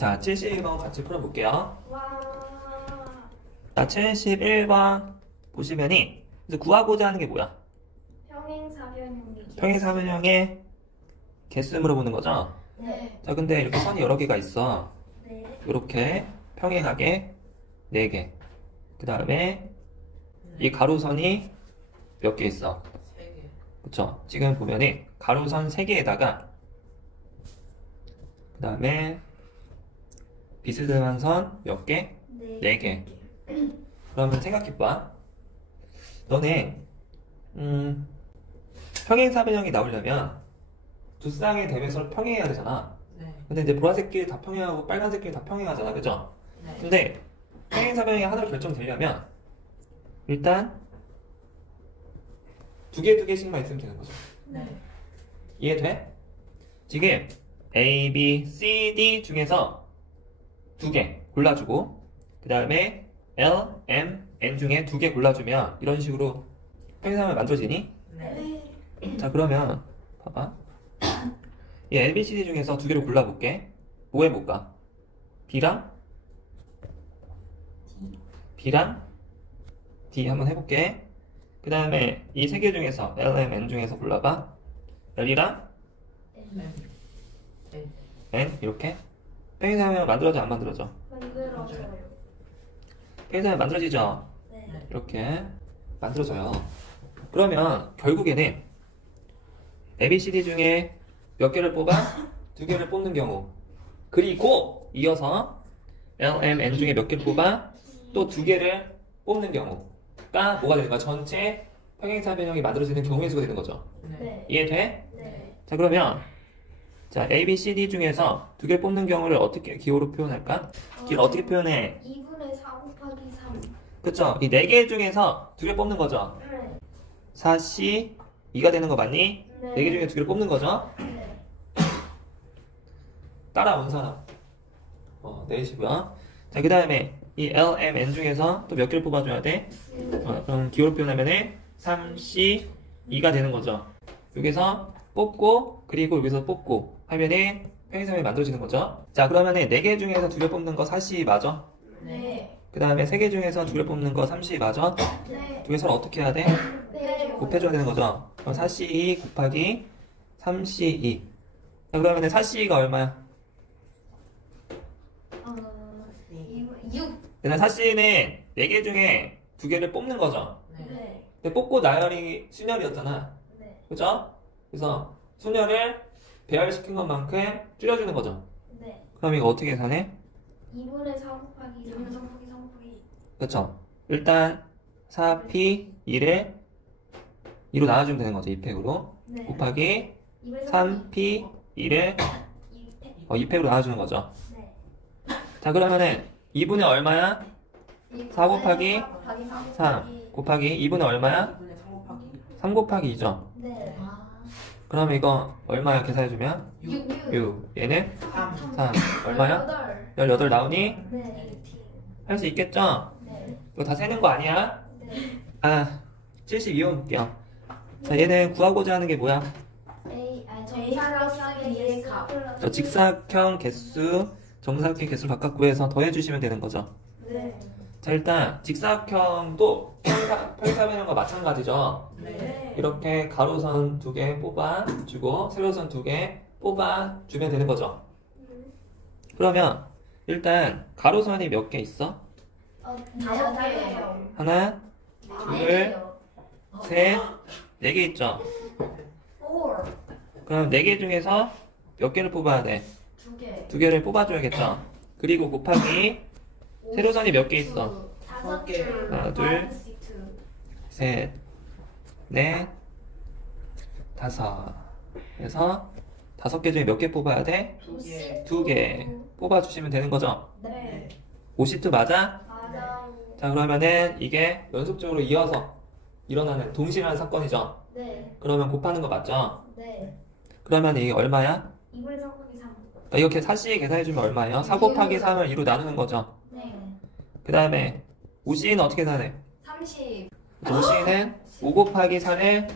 자, 71번 같이 풀어볼게요. 와. 자, 71번 보시면이 이제 구하고자 하는 게 뭐야? 평행사변형의 평행사변형의 개수 물어보는 거죠? 네. 자, 근데 이렇게 선이 여러 개가 있어. 네. 이렇게 평행하게 4개. 그 다음에 이 가로선이 몇 개 있어? 3개. 그쵸? 지금 보면은 가로선 3개에다가 그 다음에 비스듬한 선 몇 개? 네. 4개. 그러면 생각해봐. 너네 평행사변형이 나오려면 두 쌍의 대면선을 평행해야 되잖아. 네. 근데 이제 보라색끼리 다 평행하고 빨간색끼리 다 평행하잖아. 그죠? 네. 근데 평행사변형이 하나로 결정되려면 일단 두 개씩만 있으면 되는 거죠. 네. 이해돼? 지금 A, B, C, D 중에서 2개 골라주고 그 다음에 L, M, N 중에 2개 골라주면 이런 식으로 평행사변이 만들어지니? 네. 자, 그러면 봐봐. 이 L, B, C, D 중에서 2개를 골라볼게. 뭐 해볼까? B랑 D 한번 해볼게. 그 다음에 이 3개 중에서 L, M, N 중에서 골라봐. L이랑 네. 네. N 이렇게 평행사변 만들어져 안 만들어져? 만들어져요. 평행사변 만들어지죠? 네. 이렇게 만들어져요. 그러면 결국에는 A, B, C, D 중에 몇 개를 뽑아? 2개를 뽑는 경우. 그리고 이어서 L, M, N 중에 몇 개를 뽑아? 또 2개를 뽑는 경우가 뭐가 되는 거야? 전체 평행사변형이 만들어지는 경우의 수가 되는 거죠. 네. 네. 이해돼? 네. 자, 그러면 자, A, B, C, D 중에서 2개를 뽑는 경우를 어떻게 기호로 표현할까? 기호를 어떻게 표현해? 2분의 4 곱하기 3. 그쵸? 이 4개 중에서 2개 뽑는 거죠. 네. 4C 2가 되는 거 맞니? 네. 4개 중에 2개를 뽑는 거죠. 네. 따라온 사람 내시고요. 자, 그 다음에 이 L, M, N 중에서 또 몇 개를 뽑아줘야 돼? 그럼 기호로 표현하면은 3C 2가 되는 거죠. 여기서 뽑고 그리고 여기서 뽑고 하면은 평행사변이 만들어지는 거죠. 자, 그러면은 4개 중에서 2개 뽑는 거 4C 맞아? 네. 그 다음에 3개 중에서 2개 뽑는 거 3C 맞아? 네. 2개 서로 어떻게 해야 돼? 네. 곱해줘야 되는 거죠. 그럼 4C2 곱하기 3C2. 자, 그러면은 4C2가 얼마야? 6. 일단 4C는 4개 중에 2개를 뽑는 거죠. 네. 네. 근데 뽑고 나열이 순열이었잖아. 네. 그죠? 그래서 순열을 배열시킨 것만큼 줄여주는 거죠. 네. 그럼 이거 어떻게 계산해? 2분의 4 곱하기 3 곱하기 3 곱하기. 그쵸? 일단 4P 1을 2로 나눠주면 되는 거죠. 2팩으로. 네. 곱하기 3P 1을 2팩으로 나눠주는 거죠. 네. 자, 그러면은 2분의 얼마야? 4 곱하기 3 곱하기 2분의 얼마야? 2분의 3 곱하기 3 곱하기 2죠. 네. 그럼 이거 얼마야? 계산해주면 6. 6. 얘는 3. 3. 얼마야? 18 나오니? 네. 할 수 있겠죠? 네. 이거 다 세는 거 아니야? 네. 아, 72번 볼게요. 자, 얘는 구하고자 하는 게 뭐야? 정사각형의 값. 저 직사각형 개수, 정사각형 개수를 각각 구해서 더해주시면 되는 거죠. 네. 자, 일단 직사각형도 평행사변형과 마찬가지죠. 네. 이렇게 가로선 2개 뽑아주고 세로선 2개 뽑아주면 되는 거죠. 그러면 일단 가로선이 몇 개 있어? 5개요. 하나, 둘, 셋, 4개 있죠. 4. 그럼 4개 중에서 몇 개를 뽑아야 돼? 2개. 2개를 뽑아줘야겠죠. 그리고 곱하기 세로선이 몇 개 있어? 5개. 하나, 둘, 셋, 넷, 5. 그래서 5개 중에 몇 개 뽑아야 돼? 2개. 2개 뽑아주시면 되는 거죠. 네. 50도 맞아? 맞아요. 자, 그러면은 이게 연속적으로 이어서 일어나는 동시라는 사건이죠. 네. 그러면 곱하는 거 맞죠? 네. 그러면 이게 얼마야? 2분의 4 곱하기 3. 그러니까 이렇게 4C 계산해주면 얼마예요? 4 곱하기 3을 2로 나누는 거죠. 네. 그 다음에 5C는 어떻게 계산해? 30. 5C는 5 곱하기 4를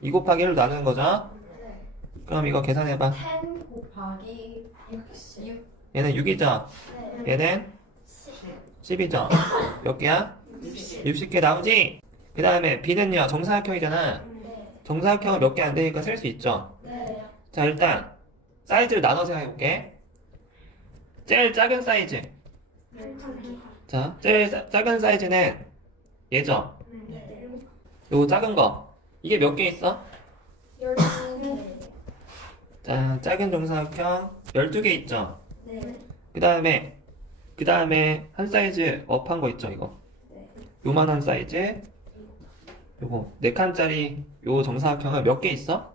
2 곱하기 1로 나누는 거죠. 네. 그럼 이거 계산해봐. 10 곱하기 6. 얘는 6이죠? 네. 얘는 10이죠? 몇 개야? 60개 나오지? 그 다음에 B는요, 정사각형이잖아. 네. 정사각형은 몇 개 안 되니까 셀 수 있죠? 네. 자, 일단 사이즈를 나눠서 해볼게. 제일 작은 사이즈. 자, 제일 작은 사이즈는 얘죠? 네. 요거 작은 거. 이게 몇 개 있어? 12개. 자, 작은 정사각형 12개 있죠? 네. 그 다음에 한 사이즈 업한 거 있죠, 이거. 네. 요만한 사이즈. 요거 4칸짜리 요 정사각형은 몇 개 있어?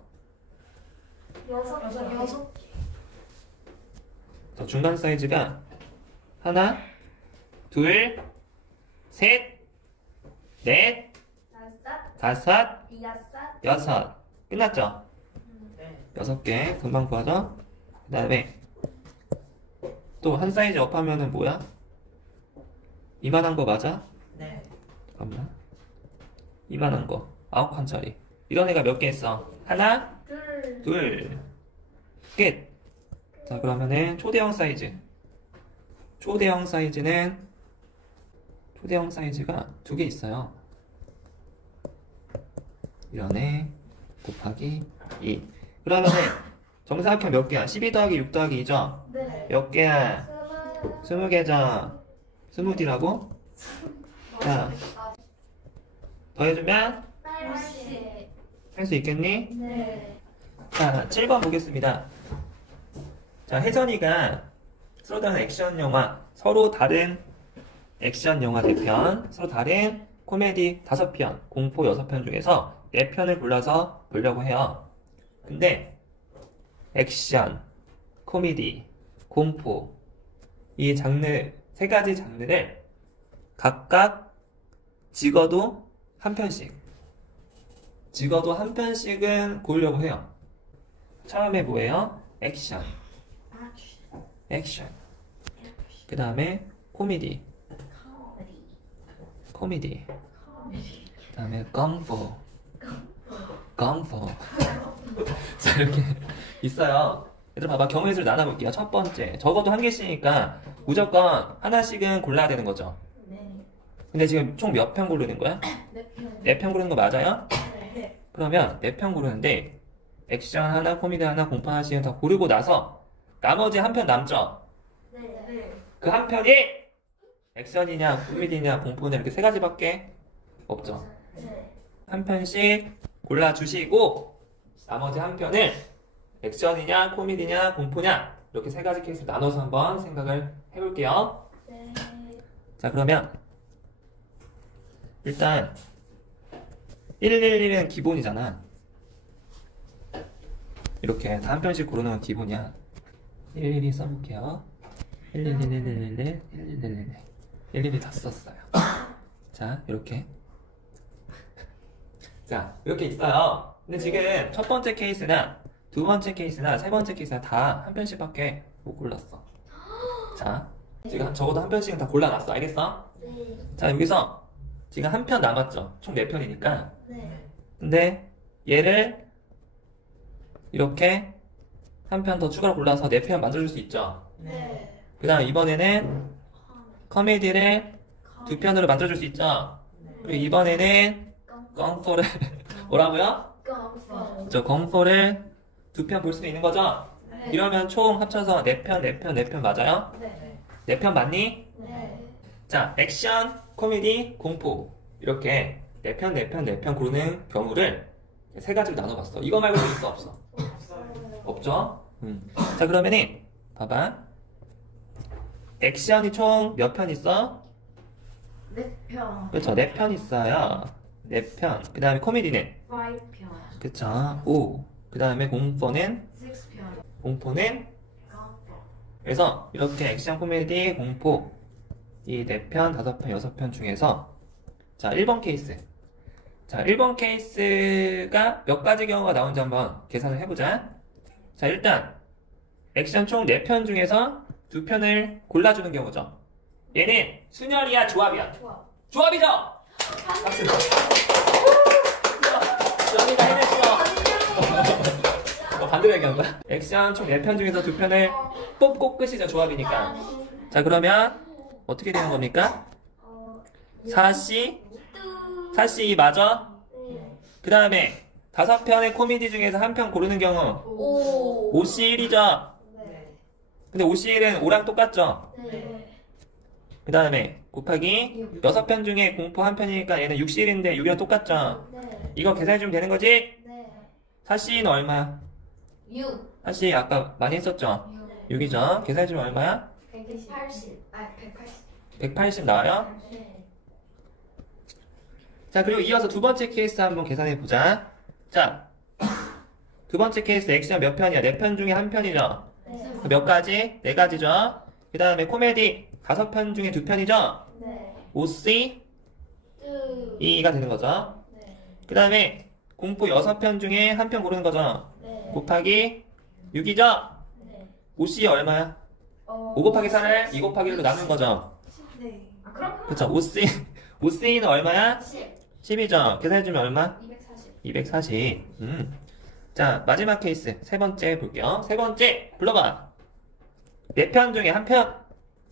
6개. 자, 중간 사이즈가 하나, 둘, 셋, 넷, 5, 다섯, 6, 여섯. 끝났죠? 네. 6개 금방 구하죠? 그 다음에 또 한 사이즈 업하면은 뭐야? 이만한 거 맞아? 네. 잠깐만. 이만한 거 9칸짜리 이런 애가 몇 개 있어? 하나, 둘, 끝. 자, 그러면은 초대형 사이즈. 초대형 사이즈가 2개 있어요. 이런 애 곱하기 2. 그러면은 정사각형 몇 개야? 12 더하기 6 더하기 2죠? 네. 몇 개야? 20개죠? 20D라고? 자, 더해주면 80. 할 수 있겠니? 네. 자, 7번 보겠습니다. 자, 혜선이가 서로 다른 액션 영화, 서로 다른 액션 영화 4편, 서로 다른 코미디 5편, 공포 6편 중에서 4편을 골라서 보려고 해요. 근데 액션, 코미디, 공포 이 장르 3가지 장르를 각각 찍어도 한 편씩은 고르려고 해요. 처음에 뭐예요? 액션. 그 다음에 코미디. 그 다음에 깡포. 자, 이렇게 있어요. 얘들 봐봐. 경우의 수를 나눠볼게요. 첫 번째. 적어도 한 개씩이니까 무조건 하나씩은 골라야 되는 거죠. 네. 근데 지금 총 몇 편 고르는 거야? 4편 고르는 거 맞아요? 네. 그러면 4편 고르는데 액션 하나, 코미디 하나, 공포 하나씩은 다 고르고 나서 나머지 한 편 남죠? 네. 그 한 편이 액션이냐, 코미디냐, 공포냐 이렇게 3가지밖에 없죠. 네. 한 편씩 골라주시고 나머지 한 편을 액션이냐, 코미디냐, 공포냐 이렇게 3가지 케이스로 나눠서 한번 생각을 해볼게요. 네. 자, 그러면 일단 111은 기본이잖아. 이렇게 다 한 편씩 고르는 건 기본이야. 112 써볼게요. 112 다 썼어요. 자, 이렇게. 자, 이렇게 있어요. 근데 지금 첫 번째 케이스나 두 번째 케이스나 세 번째 케이스나 다 한 편씩밖에 못 골랐어. 자, 지금 적어도 한 편씩은 다 골라놨어. 알겠어? 네. 자, 여기서 지금 한 편 남았죠. 총 4편이니까. 네. 근데 얘를 이렇게 한 편 더 추가로 골라서 4편 만들어줄 수 있죠. 네. 그 다음 이번에는 코미디를 2편으로 만들어줄 수 있죠. 그리고 이번에는 꽁포를 뭐라고요? 껌. 저 꽁포를 2편 볼 수도 있는 거죠. 네. 이러면 총 합쳐서 4편 맞아요? 네. 4편 맞니? 네. 자, 액션, 코미디, 공포 이렇게 4편 고르는 경우를 3가지로 나눠봤어. 이거 말고 더 있어 없어? 없죠? 자, 그러면은 봐봐. 액션이 총 몇 편 있어? 4편. 그렇죠. 4편 있어요. 4편. 그 다음에 코미디는? 5편. 그쵸. 5. 그 다음에 공포는? 6편. 공포는? 껌. 그래서 이렇게 액션, 코미디, 공포 이 4편, 5편, 6편 중에서 자, 1번 케이스. 자, 1번 케이스가 몇 가지 경우가 나오는지 한번 계산을 해보자. 자, 일단 액션 총 4편 중에서 2편을 골라주는 경우죠. 얘는 순열이야, 조합이야? 좋아. 조합이죠? 박수. 연이가 해내죠. 반대로 얘기한 거야? 액션 총 4편 중에서 2편을 뽑고 끝이죠, 조합이니까. 자, 그러면 어떻게 되는 겁니까? 4C, 4C 맞아? 그 다음에 5편의 코미디 중에서 한 편 고르는 경우 오. 5C1이죠? 네. 근데 5C1은 5랑 똑같죠? 네. 그 다음에 곱하기 6편 중에 공포 한 편이니까 얘는 6C1인데 6이랑 똑같죠? 네. 이거 계산해주면 되는 거지? 네. 4C는 얼마야? 6. 4C 아까 많이 했었죠? 6이죠? 계산해주면 얼마야? 180. 아, 180. 180 나와요? 네. 자, 그리고 이어서 두 번째 케이스 한번 계산해보자. 자, 두 번째 케이스 액션 몇 편이야? 4편 중에 한 편이죠? 네. 몇 가지? 4가지죠? 그 다음에 코미디 5편 중에 2편이죠? 네. 5C, 뚜. 2가 되는 거죠? 네. 그 다음에 공포 6편 중에 한 편 고르는 거죠? 네. 곱하기 6이죠? 네. 5C 얼마야? 5 곱하기 4를 2 곱하기 1로 나눈 거죠? 네. 아, 그럼 그쵸? 5C는 얼마야? 10. 10이죠? 계산해주면 얼마? 240. 240. 자, 마지막 케이스. 세 번째 볼게요. 세 번째, 불러봐. 4편 중에 한 편.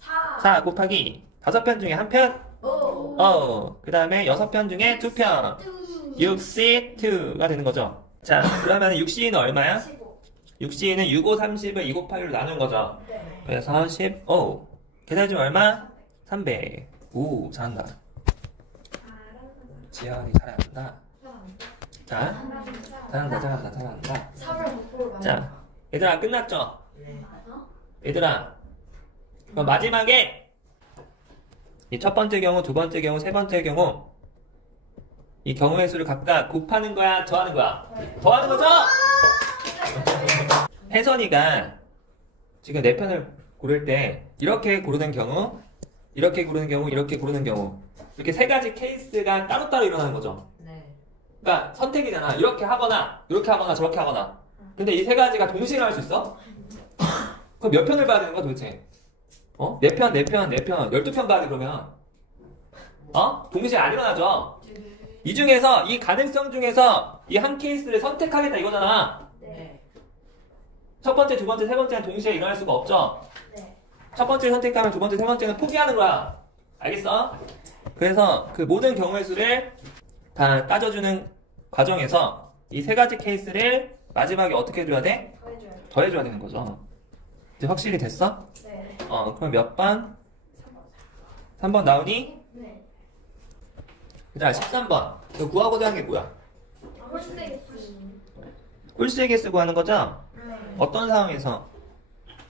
4. 4 곱하기 5편 중에 한 편. 오. 그 다음에 6편 중에 2편. 뚜. 6C2가 되는 거죠. 자, 그러면 6C는 얼마야? 15. 6C는 6, 5, 30을 2 곱하기 1로 나눈 거죠. 네. 그래서 15. 계산해주면 얼마? 300. 오, 잘한다. 지연이 잘한다. 자, 잘한다. 3을 못 보러 가요. 자, 얘들아, 끝났죠? 네. 얘들아, 그럼 마지막에 이 첫 번째 경우, 두 번째 경우, 세 번째 경우 이 경우의 수를 각각 곱하는 거야, 더하는 거야? 더하는 거죠? 혜선이가 지금 4편을 고를 때 이렇게 고르는 경우, 이렇게 고르는 경우, 이렇게 고르는 경우 이렇게 3가지 케이스가 따로따로 일어나는 거죠. 네. 그러니까 선택이잖아. 이렇게 하거나, 저렇게 하거나. 근데 이 3가지가 동시에 일어날 수 있어? 그럼 몇 편을 봐야 되는 거야 도대체? 4편, 12편 봐야 돼 그러면. 동시에 안 일어나죠? 이 중에서, 이 가능성 중에서 이 한 케이스를 선택하겠다 이거잖아. 네. 첫 번째, 두 번째, 세 번째는 동시에 일어날 수가 없죠? 네. 첫 번째를 선택하면 두 번째, 세 번째는 포기하는 거야. 알겠어? 그래서 그 모든 경우의 수를 다 따져주는 과정에서 이 3가지 케이스를 마지막에 어떻게 해줘야 돼? 더해줘요. 더해줘야 되는 거죠. 이제 확실히 됐어? 네. 그럼 몇 번? 3번 나오니? 네. 얘들아 13번. 너 구하고자 하는 게 뭐야? 홀스테이스. 홀수의 개수 구하는 거죠? 네. 어떤 상황에서?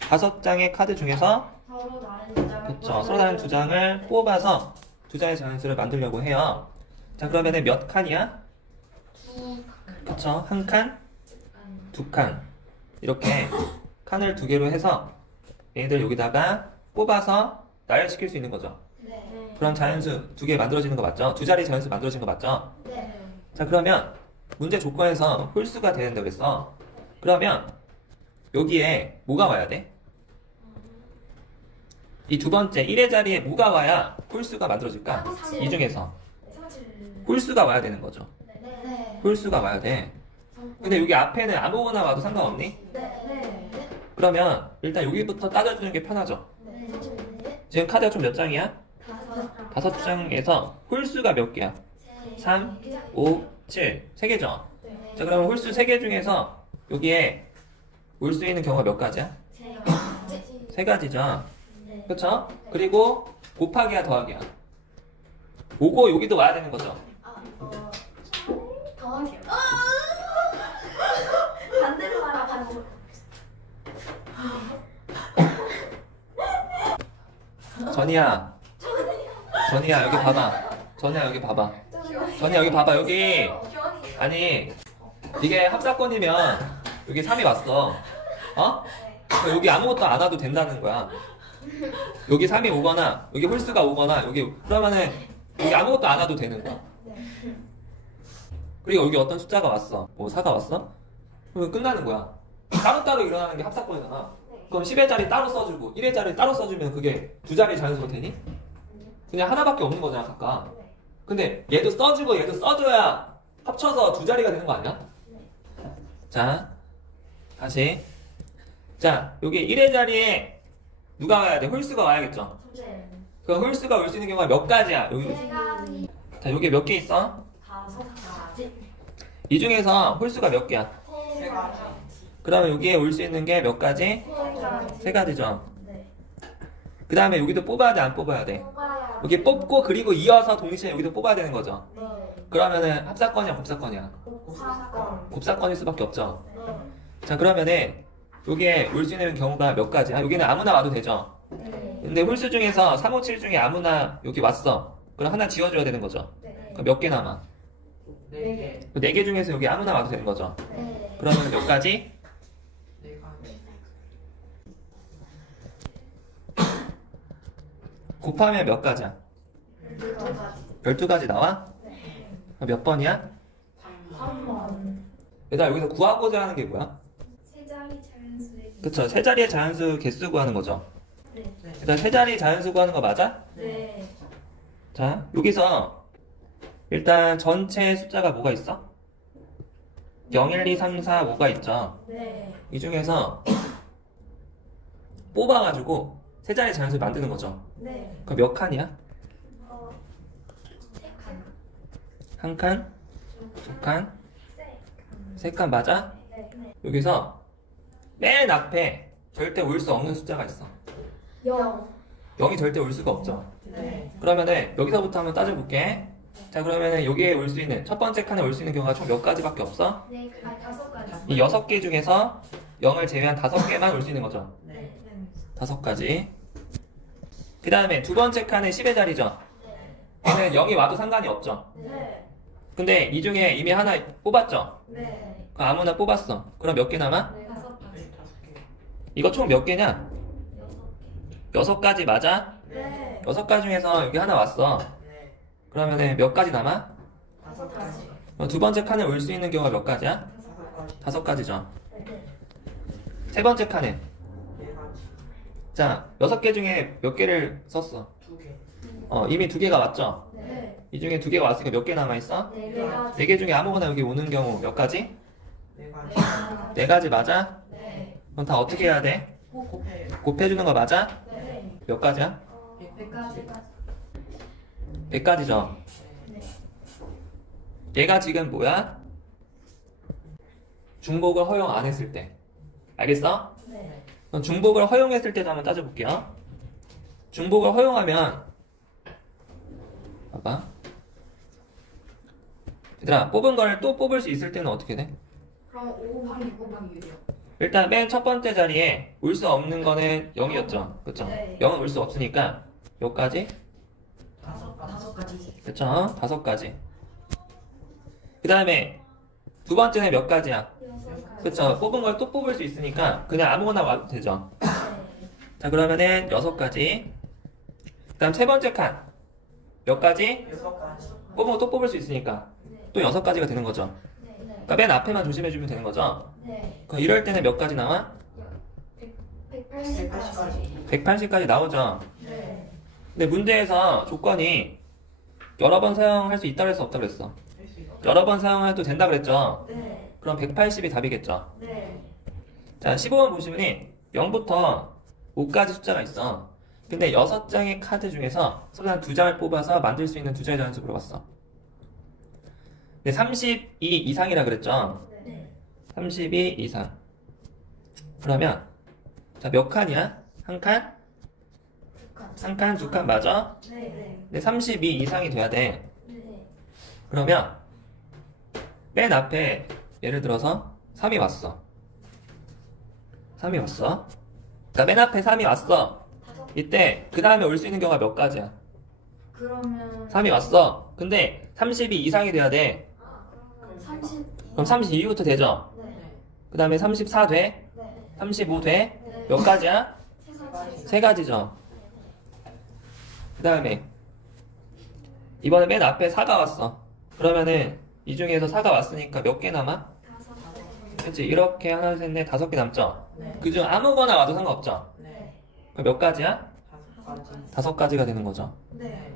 5장의 카드 중에서 서로 다른 두 장을 그쵸, 서로 다른 2장을 뽑아서 2장의 자연수를 만들려고 해요. 자, 그러면은 몇 칸이야? 그쵸, 한 칸, 2칸. 이렇게 칸을 2개로 해서 얘네들 여기다가 뽑아서 나열시킬 수 있는 거죠. 네. 그럼 자연수 2개 만들어지는 거 맞죠? 2자리 자연수 만들어진 거 맞죠? 네. 자, 그러면 문제 조건에서 홀수가 되야 된다고 그랬어. 그러면 여기에 뭐가 와야 돼? 이 두 번째 1의 자리에 뭐가 와야 홀수가 만들어질까? 이 중에서 홀수가 와야 되는 거죠. 네. 홀수가 와야 돼. 근데 여기 앞에는 아무거나 와도 상관없니? 네. 그러면 일단 여기부터 따져주는 게 편하죠. 네. 지금 카드가 총 몇 장이야? 5장. 5장에서 홀수가 몇 개야? 3, 5, 7. 3개죠? 네. 자, 그러면 홀수 3개 중에서 여기에 올 수 있는 경우가 몇 가지야? 3가지죠. 네. 그쵸? 그리고 곱하기야 더하기야. 오고 여기도 와야 되는 거죠. 더하기요. 반대로 말아, 반대로. 전이야 여기 봐봐. 전이야 여기 봐봐. 전이야 여기 봐봐. 여기 아니 이게 합사건이면 여기 3이 왔어. 그러니까 여기 아무것도 안 와도 된다는 거야. 여기 3이 오거나 여기 홀수가 오거나 여기 그러면은 여기 아무것도 안 와도 되는 거야. 그리고 여기 어떤 숫자가 왔어. 뭐 4가 왔어? 그러면 끝나는 거야. 따로따로 일어나는 게 합사건이잖아. 그럼 10의 자리 따로 써주고 1의 자리 따로 써주면 그게 2자리 자연수가 되니? 그냥 하나밖에 없는 거잖아 각각. 근데 얘도 써주고 얘도 써줘야 합쳐서 2자리가 되는 거 아니야? 자, 다시. 자, 여기 1의 자리에 누가 와야 돼? 홀수가 와야겠죠? 네. 그 홀수가 올 수 있는 경우가 몇 가지야? 여기. 세 가지. 자, 여기 몇 개 있어? 다섯 가지. 이 중에서 홀수가 몇 개야? 세 가지. 그러면 여기에 올 수 있는 게 몇 가지? 세 가지. 세 가지죠. 네. 그 다음에 여기도 뽑아야 돼, 안 뽑아야 돼? 뽑아야 여기 뽑고 그리고 이어서 동시에 여기도 뽑아야 되는 거죠. 네. 그러면은 합사건이야, 곱사건이야? 사건. 곱사건일 수밖에 없죠. 네. 자, 그러면은 여기에 올 수 있는 경우가 몇 가지야? 여기는 아무나 와도 되죠. 네. 근데 홀수 중에서 3, 5, 7 중에 아무나 여기 왔어. 그럼 하나 지워줘야 되는 거죠. 네. 그럼 몇 개 남아? 네 개. 그 4개 중에서 여기 아무나 와도 되는 거죠. 네. 그러면 몇 가지? 네 가지. 곱하면 몇 가지야? 두 가지. 12가지 나와? 네. 그럼 몇 번이야? 3번. 얘들아, 여기서 구하고자 하는 게 뭐야? 세 자리 자연수의 그쵸, 세 자리의 자연수 개수 구하는 거죠. 네. 일단 세 자리 자연수 구하는 거 맞아? 네. 자, 여기서 일단 전체 숫자가 뭐가 있어? 0, 1, 2, 3, 4, 5가 있죠. 네. 이 중에서 뽑아가지고 세 자리 자연수 만드는 거죠. 네. 그럼 몇 칸이야? 세 칸. 한 칸? 두 칸? 세 칸. 세 칸 맞아? 네. 네. 여기서 맨 앞에 절대 올 수 없는 숫자가 있어. 0. 0이 절대 올 수가 없죠. 네. 그러면은 여기서부터 한번 따져볼게. 자, 그러면은 여기에 올 수 있는 첫 번째 칸에 올 수 있는 경우가 총 몇 가지밖에 없어? 네. 아니, 다섯 가지. 이 6개 중에서 0을 제외한 5개만 올 수 있는 거죠. 네. 5가지. 그 다음에 두 번째 칸은 10의 자리죠. 네. 얘는 0이 와도 상관이 없죠. 네. 근데 이 중에 이미 하나 뽑았죠. 네. 그 아무나 뽑았어. 그럼 몇 개 남아? 네. 다섯 가지. 네 다섯 개. 이거 총 몇 개냐? 여섯 개. 6가지 맞아? 네. 6가지 중에서 여기 하나 왔어. 네. 그러면은 몇 가지 남아? 다섯 가지. 두 번째 칸에 올 수 있는 경우가 몇 가지야? 다섯 가지. 5가지죠. 네. 세 번째 칸에. 네 가지. 자, 6개 중에 몇 개를 썼어? 두 개. 이미 2개가 왔죠? 네. 이 중에 2개가 왔으니까 몇 개 남아있어? 네. 네 가지. 4개 중에 아무거나 여기 오는 경우 몇 가지? 네 가지. 4가지 맞아? 네. 그럼 다 어떻게 해야 돼? 곱해. 곱해주는 거 맞아? 네. 몇 가지야? 백 가지. 100가지죠? 네. 얘가 지금 뭐야? 중복을 허용 안 했을 때. 알겠어? 네. 그럼 중복을 허용했을 때도 한번 따져볼게요. 중복을 허용하면 봐봐. 얘들아, 뽑은 걸 또 뽑을 수 있을 때는 어떻게 돼? 그럼 5 곱하기 6 곱하기 6이요. 일단 맨 첫 번째 자리에 올 수 없는 거는 0이었죠. 그쵸? 네. 0은 올 수 없으니까 여기까지? 다섯 가지. 그쵸? 5가지. 그 다음에 두 번째는 몇 가지야? 여섯 가지. 그쵸? 뽑은 걸 또 뽑을 수 있으니까 그냥 아무거나 와도 되죠. 네. 자, 그러면은 6가지. 그 다음 세 번째 칸. 몇 가지? 여섯 가지. 뽑으면 또 뽑을 수 있으니까 네. 또 6가지가 되는 거죠. 네. 네. 그러니까 맨 앞에만 조심해주면 되는 거죠. 네. 그럼 이럴 때는 몇 가지 나와? 180가지. 180까지 나오죠. 네. 근데 문제에서 조건이 여러 번 사용할 수 있다 그랬어, 없다 그랬어? 할 수 있어. 여러 번 사용해도 된다 그랬죠. 네. 그럼 180이 답이겠죠. 네. 자, 15번 보시면이 0부터 5까지 숫자가 있어. 근데 6장의 카드 중에서 서로 한 2장을 뽑아서 만들 수 있는 두 자의 자연수 물어봤어. 근데 32 이상이라 그랬죠. 네. 32 이상. 그러면 자, 몇 칸이야? 한 칸? 두 칸. 한 칸, 두 칸 맞아? 네. 네. 근데 32 이상이 돼야 돼. 네. 그러면 맨 앞에 예를 들어서 3이 왔어. 3이 왔어. 그러니까 맨 앞에 3이 왔어. 다섯. 이때 그 다음에 올 수 있는 경우가 몇 가지야? 그러면 3이 왔어. 근데 32 이상이 돼야 돼. 그럼 30. 그럼 32부터 되죠? 네. 그 다음에 34 돼? 네. 35 돼? 네. 몇 가지야? 세 가지. 세 가지죠. 그 다음에 이번에 맨 앞에 4가 왔어. 그러면은 이 중에서 4가 왔으니까 몇 개 남아? 다섯 가지. 그렇지. 이렇게 하나, 셋, 넷, 5개 남죠? 네. 그중 아무거나 와도 상관없죠? 네. 그럼 몇 가지야? 다섯 가지. 5가지가 되는 거죠. 네.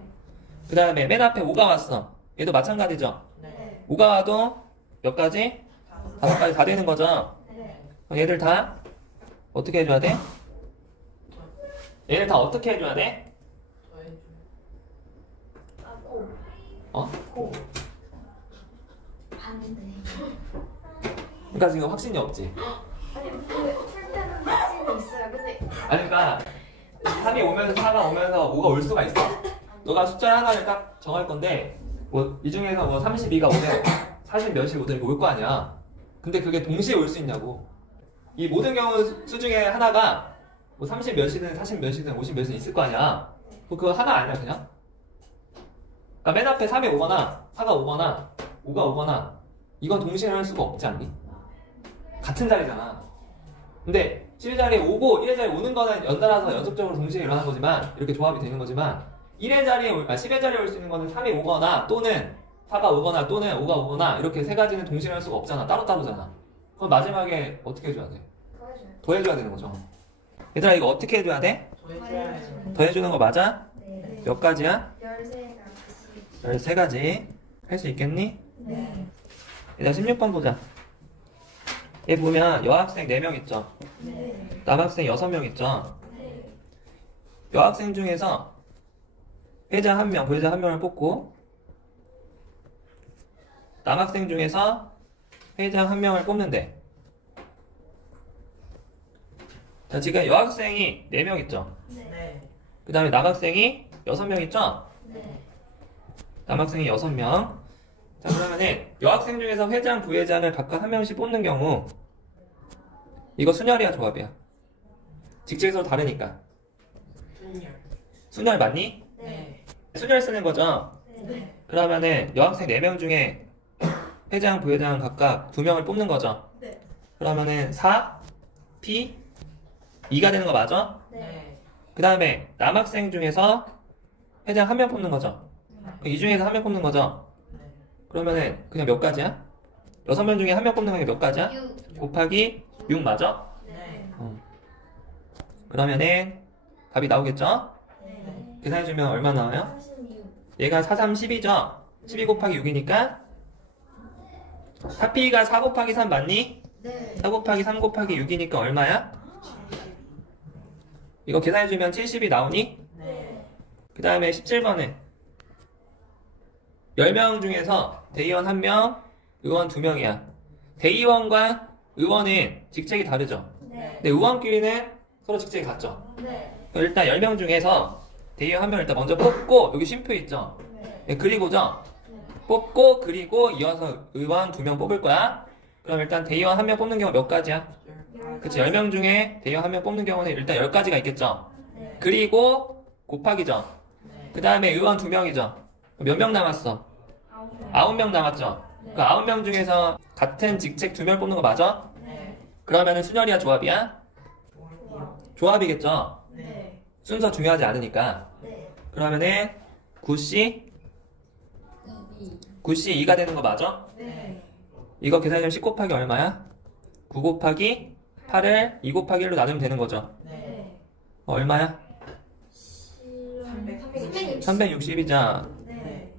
그 다음에 맨 앞에 5가 왔어. 얘도 마찬가지죠. 네. 5가 와도 몇 가지? 다섯 5가지 다 되는 거죠. 네. 얘들 다 어떻게 해줘야 돼? 얘들 다 어떻게 해줘야 돼? 더해줘. 아, 고. 어? 고. 봤는데. 그러니까 지금 확신이 없지. 아니, 풀 때는 확신이 있어요. 근데 아니 그러니까 3이 오면서 4가 오면서 5가 올 수가 있어. 너가 숫자 하나를 딱 정할 건데 뭐 이 중에서 뭐 32가 오면 40 몇이 오든 올 거 아니야. 근데 그게 동시에 올 수 있냐고. 이 모든 경우 수 중에 하나가 뭐 30 몇이든 40 몇이든 50 몇이든 있을 거 아니야. 그거 하나 아니야 그냥? 그러니까 맨 앞에 3이 오거나 4가 오거나 5가 오거나 이건 동시에 할 수가 없지 않니? 같은 자리잖아. 근데 10의 자리에 오고 1의 자리에 오는 거는 연달아서 연속적으로 동시에 일어나는 거지만 이렇게 조합이 되는 거지만 10의 자리에 올 수 있는 거는 3이 오거나 또는 4가 오거나 또는 5가 오거나 이렇게 세 가지는 동시에 할 수가 없잖아. 따로따로잖아. 그럼 마지막에 어떻게 해줘야 돼? 더해줘요. 더해줘야 되는 거죠. 얘들아 이거 어떻게 해줘야 돼? 더해줘야죠. 더해주는 거 맞아? 네. 몇 가지야? 13가지. 13가지. 할 수 있겠니? 네. 얘들아 16번 보자. 얘 보면 여학생 4명 있죠? 네. 남학생 6명 있죠? 네. 여학생 중에서 회장 1명, 부회장 1명을 뽑고 남학생 중에서 회장 1명을 뽑는데 자 지금 여학생이 4명 있죠? 네. 그 다음에 남학생이 6명 있죠? 네. 남학생이 6명. 자 그러면은 여학생 중에서 회장, 부회장을 각각 1명씩 뽑는 경우 이거 순열이야 조합이야? 직책이 서로 다르니까. 순열. 순열 맞니? 네. 순열 쓰는 거죠? 네. 그러면은 여학생 4명 중에 회장, 부회장 각각 2명을 뽑는 거죠? 네. 그러면은 4, P, 2가 되는 거 맞아? 네. 그 다음에 남학생 중에서 회장 1명 뽑는 거죠? 이 중에서 1명 뽑는 거죠? 네. 그러면은 그냥 몇 가지야? 6명 중에 1명 뽑는 게 몇 가지야? 6. 곱하기 6 맞아? 네. 그러면은 답이 나오겠죠? 네. 계산해주면 얼마 나와요? 36. 얘가 4, 3, 10이죠? 12 곱하기 6이니까 4P가 4 곱하기 3 맞니? 네. 4 곱하기 3 곱하기 6이니까 얼마야? 이거 계산해주면 70이 나오니? 네. 그 다음에 17번은 10명 중에서 대의원 1명, 의원 2명이야. 대의원과 의원은 직책이 다르죠? 네. 근데 의원끼리는 서로 직책이 같죠? 네. 그럼 일단 10명 중에서 대의원 1명을 일단 먼저 뽑고 여기 쉼표 있죠? 네. 네, 그리고죠? 뽑고 그리고 이어서 의원 2명 뽑을 거야. 그럼 일단 대의원 1명 뽑는 경우 몇 가지야? 그치 10명 중에 대의원 1명 뽑는 경우는 일단 10가지가 있겠죠? 네. 그리고 곱하기죠? 네. 그 다음에 의원 2명이죠? 몇 명 남았어? 9명 남았죠? 그 9명 중에서 같은 직책 2명 뽑는 거 맞아? 네. 그러면은 순열이야 조합이야? 조합이겠죠? 네. 순서 중요하지 않으니까. 네. 그러면은 9C? 9C 2가 되는 거 맞아? 네. 이거 계산하면 10 곱하기 얼마야? 9 곱하기 8을 2 곱하기 1로 나누면 되는 거죠. 네. 얼마야? 360. 360이자. 네.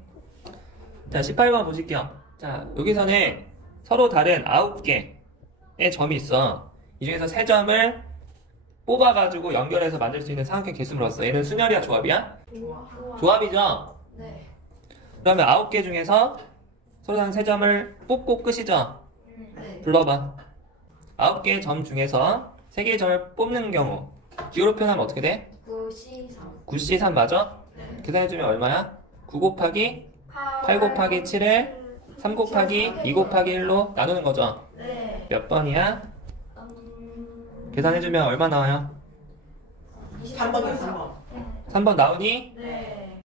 자, 18번 보실게요. 자, 여기서는 서로 다른 9개의 점이 있어. 이 중에서 3점을 뽑아가지고 연결해서 만들 수 있는 삼각형 개수물었어. 얘는 순열이야, 조합이야? 조합이죠? 네. 그러면 9개 중에서 서로 다른 3점을 뽑고 끝이죠? 네. 불러봐. 9개의 점 중에서 3개의 점을 뽑는 경우 기호로 표현하면 어떻게 돼? 9C3. 9C3 맞아? 네. 계산해주면 얼마야? 9 곱하기 8 곱하기 7을 3 곱하기 2 곱하기 1로 나누는 거죠. 네. 몇 번이야? 계산해주면 얼마 나와요? 3번이요, 3번. 3번 나오니? 네.